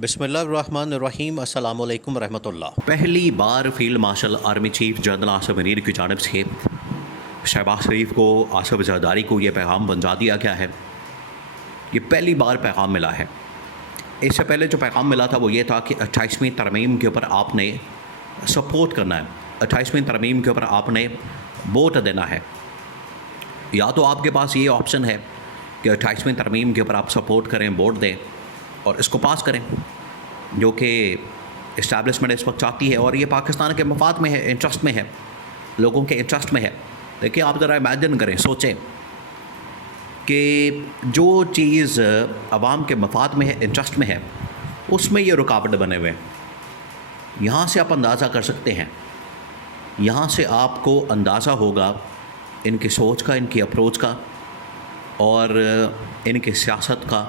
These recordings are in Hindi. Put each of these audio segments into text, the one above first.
बिस्मिल्लाहिर्रहमानिर्रहीम अस्सलामु अलैकुम रहमतुल्लाह। पहली बार field marshal army chief general Asif Munir की जानिब से शहबाज शरीफ को, आसिफ जरदारी को ये पैगाम पहुंचा दिया गया है। ये पहली बार पैगाम मिला है। इससे पहले जो पैगाम मिला था वो ये था कि 28वीं तरमीम के ऊपर आपने सपोर्ट करना है, 28वीं तरमीम के ऊपर आपने वोट देना है। या तो आपके पास ये ऑप्शन है कि 28वीं तरमीम के ऊपर आप सपोर्ट करें, वोट दें और इसको पास करें, जो कि इस्टेब्लिशमेंट इस वक्त चाहती है और ये पाकिस्तान के मफाद में है, इंटरेस्ट में है, लोगों के इंटरेस्ट में है। देखिए, आप ज़रा इमेजिन करें, सोचें कि जो चीज़ आवाम के मफाद में है, इंटरेस्ट में है, उसमें ये रुकावट बने हुए हैं। यहाँ से आप अंदाज़ा कर सकते हैं, यहाँ से आपको अंदाज़ा होगा इनकी सोच का, इनकी अप्रोच का और इनकी सियासत का,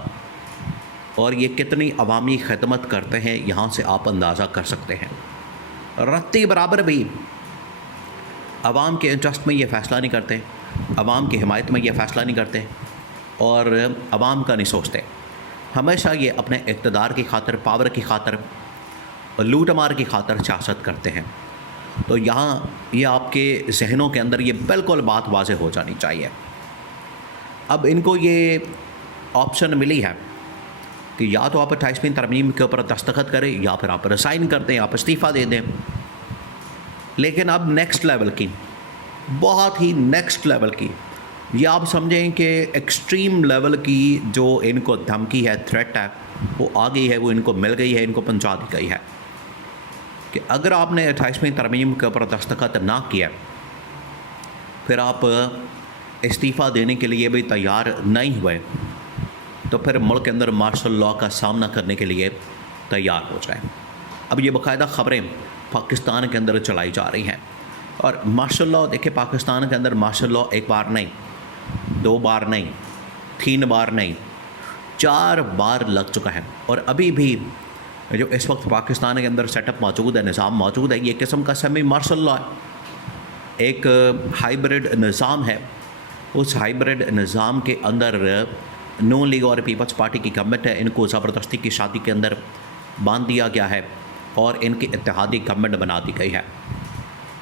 और ये कितनी अवामी खिदमत करते हैं, यहाँ से आप अंदाज़ा कर सकते हैं। रत्ती बराबर भी आवाम के इंटरेस्ट में ये फ़ैसला नहीं करते, आवाम की हिमायत में ये फ़ैसला नहीं करते और आवाम का नहीं सोचते। हमेशा ये अपने इक़्तिदार की खातिर, पावर की खातिर, लूट मार की खातिर सियासत करते हैं। तो यहाँ ये आपके जहनों के अंदर ये बिल्कुल बात वाज़ेह हो जानी चाहिए। अब इनको ये ऑप्शन मिली है कि या तो आप 28वीं तरमीम के ऊपर दस्तखत करें या फिर आप रिसाइन कर दें, आप इस्तीफ़ा दे दें। लेकिन अब नेक्स्ट लेवल की, बहुत ही नेक्स्ट लेवल की, ये आप समझें कि एक्सट्रीम लेवल की जो इनको धमकी है, थ्रेट है, वो आ गई है, वो इनको मिल गई है, इनको पहुंचा दी गई है कि अगर आपने 28वीं तरमीम के ऊपर दस्तखत ना किया, फिर आप इस्तीफ़ा देने के लिए भी तैयार नहीं हुए, तो फिर मुल्क के अंदर मार्शल लॉ का सामना करने के लिए तैयार हो जाए। अब ये बाकायदा ख़बरें पाकिस्तान के अंदर चलाई जा रही हैं। और मार्शल लॉ, देखिए, पाकिस्तान के अंदर मार्शल लॉ एक बार नहीं, दो बार नहीं, तीन बार नहीं, 4 बार लग चुका है। और अभी भी जो इस वक्त पाकिस्तान के अंदर सेटअप मौजूद है, निज़ाम मौजूद है, ये किस्म का सेमी मार्शल लॉ है, एक हाइब्रिड निज़ाम है। उस हाइब्रिड निज़ाम के अंदर नून लीग और पीपल्स पार्टी की गवर्नमेंट है, इनको ज़बरदस्ती की शादी के अंदर बांध दिया गया है और इनकी इत्तेहादी गवर्नमेंट बना दी गई है।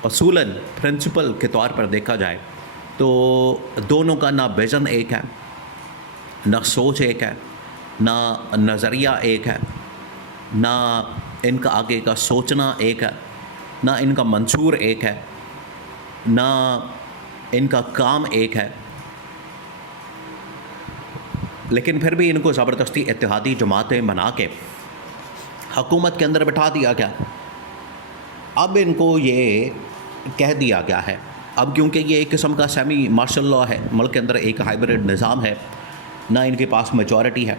असूलन प्रिंसिपल के तौर पर देखा जाए तो दोनों का ना विज़न एक है, ना सोच एक है, ना नज़रिया एक है, ना इनका आगे का सोचना एक है, ना इनका मंशूर एक है, ना इनका काम एक है। लेकिन फिर भी इनको ज़बरदस्ती इत्तेहादी जमातें बना के हुकूमत के अंदर बिठा दिया गया। अब इनको ये कह दिया गया है, अब क्योंकि ये एक किस्म का सेमी मार्शल लॉ है, मुल्क के अंदर एक हाइब्रिड निज़ाम है, ना इनके पास मेजॉरिटी है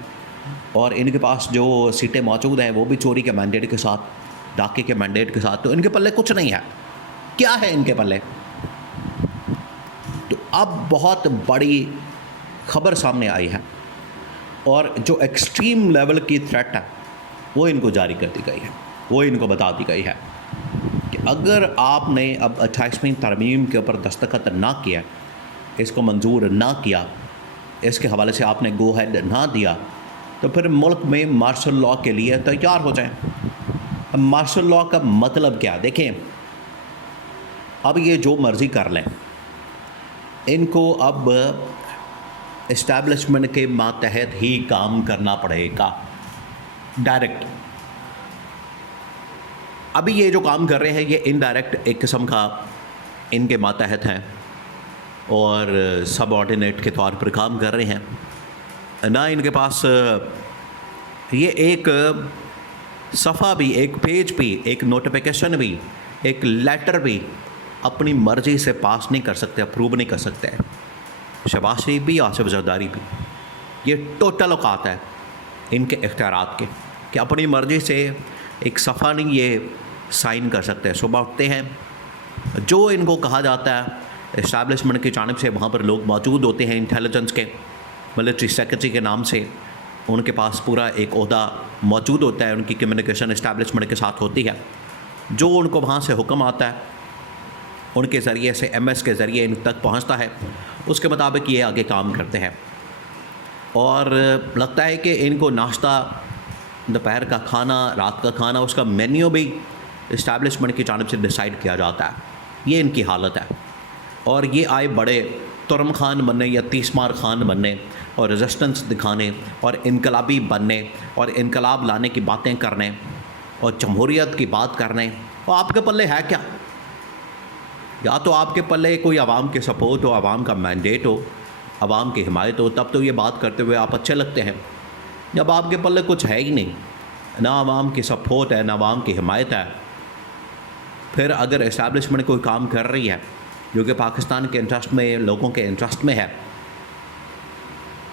और इनके पास जो सीटें मौजूद हैं वो भी चोरी के मैंडेट के साथ, डाके के मैंडेट के साथ, तो इनके पल्ले कुछ नहीं है। क्या है इनके पल्ले? तो अब बहुत बड़ी खबर सामने आई है और जो एक्सट्रीम लेवल की थ्रेट है वो इनको जारी कर दी गई है, वो इनको बता दी गई है कि अगर आपने अब 28वीं तरमीम के ऊपर दस्तखत ना किया, इसको मंजूर ना किया, इसके हवाले से आपने गो हेड ना दिया, तो फिर मुल्क में मार्शल लॉ के लिए तैयार हो जाएं। अब मार्शल लॉ का मतलब क्या? देखें, अब ये जो मर्ज़ी कर लें, इनको अब इस्टेब्लिशमेंट के मातहत ही काम करना पड़ेगा, डायरेक्ट। अभी ये जो काम कर रहे हैं ये इनडायरेक्ट एक किस्म का इनके मातहत हैं और सबऑर्डिनेट के तौर पर काम कर रहे हैं। ना इनके पास ये एक सफ़ा भी, एक पेज भी, एक नोटिफिकेशन भी, एक लेटर भी अपनी मर्ज़ी से पास नहीं कर सकते, अप्रूव नहीं कर सकते। शहबाज शरीफ भी, आसिफ जरदारी भी, ये टोटल औकात है इनके इख्तियारात के कि अपनी मर्ज़ी से एक सफ़ा नहीं ये साइन कर सकते हैं। सुबह उठते हैं, जो इनको कहा जाता है इस्टेब्लिशमेंट की जानिब से, वहाँ पर लोग मौजूद होते हैं इंटेलिजेंस के, मिलिट्री सेक्रेटरी के नाम से उनके पास पूरा एक ओहदा मौजूद होता है, उनकी कम्युनिकेशन इस्टेब्लिशमेंट के साथ होती है। जो उनको वहाँ से हुक्म आता है उनके ज़रिए से, MS के ज़रिए इन तक पहुँचता है, उसके मुताबिक ये आगे काम करते हैं। और लगता है कि इनको नाश्ता दोपहर का खाना, रात का खाना, उसका मेन्यू भी इस्टेब्लिशमेंट की जानिब से डिसाइड किया जाता है। ये इनकी हालत है। और ये आए बड़े तुरम खान बनने या तीसमार खान बनने और रेजिस्टेंस दिखाने और इनकलाबी बनने और इनकलाब लाने की बातें करने और जमहूरियत की बात करने। और आपके पल्ले है क्या? या तो आपके पल्ले कोई आवाम के सपोर्ट हो, आवाम का मैंडेट हो, आवाम की हिमायत हो, तब तो ये बात करते हुए आप अच्छे लगते हैं। जब आपके पल्ले कुछ है ही नहीं, ना आवाम की सपोर्ट है, ना आवाम की हिमायत है, फिर अगर इस्टेब्लिशमेंट कोई काम कर रही है जो कि पाकिस्तान के इंटरेस्ट में, लोगों के इंटरेस्ट में है,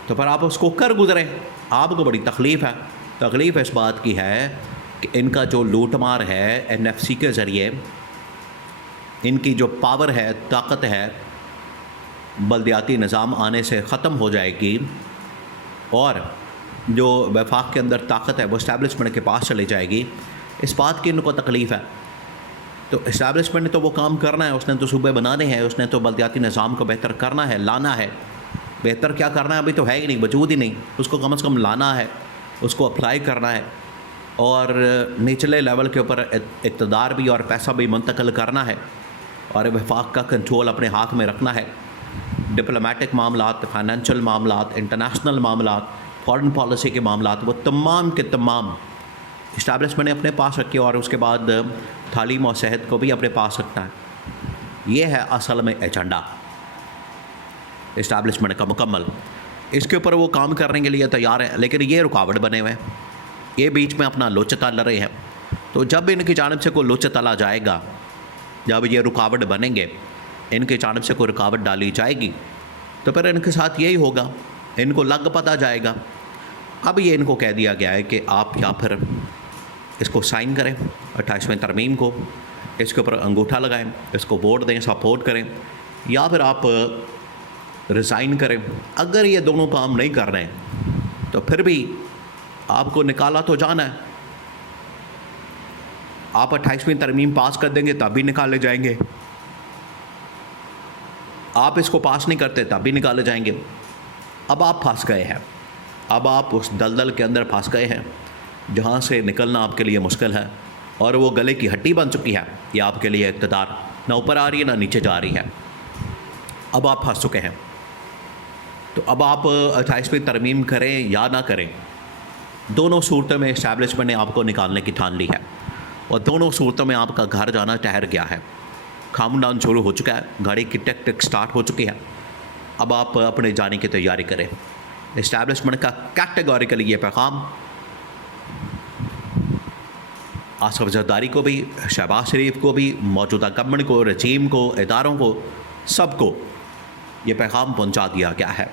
तो फिर आप उसको कर गुजरें। आपको बड़ी तकलीफ़ है। तकलीफ़ इस बात की है कि इनका जो लूटमार है NFC के ज़रिए, इनकी जो पावर है, ताकत है, बल्दियाती निज़ाम आने से ख़त्म हो जाएगी और जो वफाक के अंदर ताकत है वो इस्टेब्लिशमेंट के पास चली जाएगी। इस बात की इनको तकलीफ़ है। तो इस्टेब्लिशमेंट ने तो वो काम करना है, उसने तो सूबे बनाने हैं, उसने तो बल्दियाती निज़ाम को बेहतर करना है, लाना है। बेहतर क्या करना है अभी तो है ही नहीं, वजूद ही नहीं। उसको कम से कम लाना है, उसको अप्लाई करना है और निचले लेवल के ऊपर इक़्तिदार भी और पैसा भी मुंतकिल करना है और वफाक का कंट्रोल अपने हाथ में रखना है। डिप्लोमेटिक मामलात, फाइनेंशियल मामलात, इंटरनेशनल मामलात, फॉरेन पॉलिसी के मामलात, वो तमाम के तमाम इस्टेब्लिशमेंट ने अपने पास रखे और उसके बाद तालीम और सेहत को भी अपने पास रखना है। ये है असल में एजेंडा इस्टेब्लिशमेंट का मुकम्मल। इसके ऊपर वो काम करने के लिए तैयार हैं, लेकिन ये रुकावट बने हुए हैं, ये बीच में अपना लोच तल रहे हैं। तो जब इनकी जानिब से कोई लोच तला जाएगा, जब ये रुकावट बनेंगे, इनकी जानिब से कोई रुकावट डाली जाएगी, तो फिर इनके साथ यही होगा, इनको लग पता जाएगा। अब ये इनको कह दिया गया है कि आप या फिर इसको साइन करें 28वें तरमीम को, इसके ऊपर अंगूठा लगाएं, इसको वोट दें, सपोर्ट करें, या फिर आप रिज़ाइन करें। अगर ये दोनों काम नहीं कर रहे हैं तो फिर भी आपको निकाला तो जाना है। आप 28वीं तरमीम पास कर देंगे तब भी निकाले जाएंगे, आप इसको पास नहीं करते तब भी निकाले जाएंगे। अब आप फंस गए हैं, अब आप उस दलदल के अंदर फंस गए हैं जहाँ से निकलना आपके लिए मुश्किल है और वो गले की हड्डी बन चुकी है। ये आपके लिए इक़्तिदार ना ऊपर आ रही है ना नीचे जा रही है। अब आप फंस चुके हैं। तो अब आप 28वीं तरमीम करें या ना करें, दोनों सूरतों में इस्टेब्लिशमेंट ने आपको निकालने की ठान ली है और दोनों सूरतों में आपका घर जाना ठहर गया है। काम डाउन शुरू हो चुका है, गाड़ी की टिक टिक स्टार्ट हो चुकी है। अब आप अपने जाने की तैयारी करें। इस्टेब्लिशमेंट का कैटेगोरिकली ये पैगाम आसिफ जरदारी को भी, शहबाज शरीफ को भी, मौजूदा गवर्नमेंट को, रजीम को, इदारों को, सबको ये पैगाम पहुंचा दिया गया है।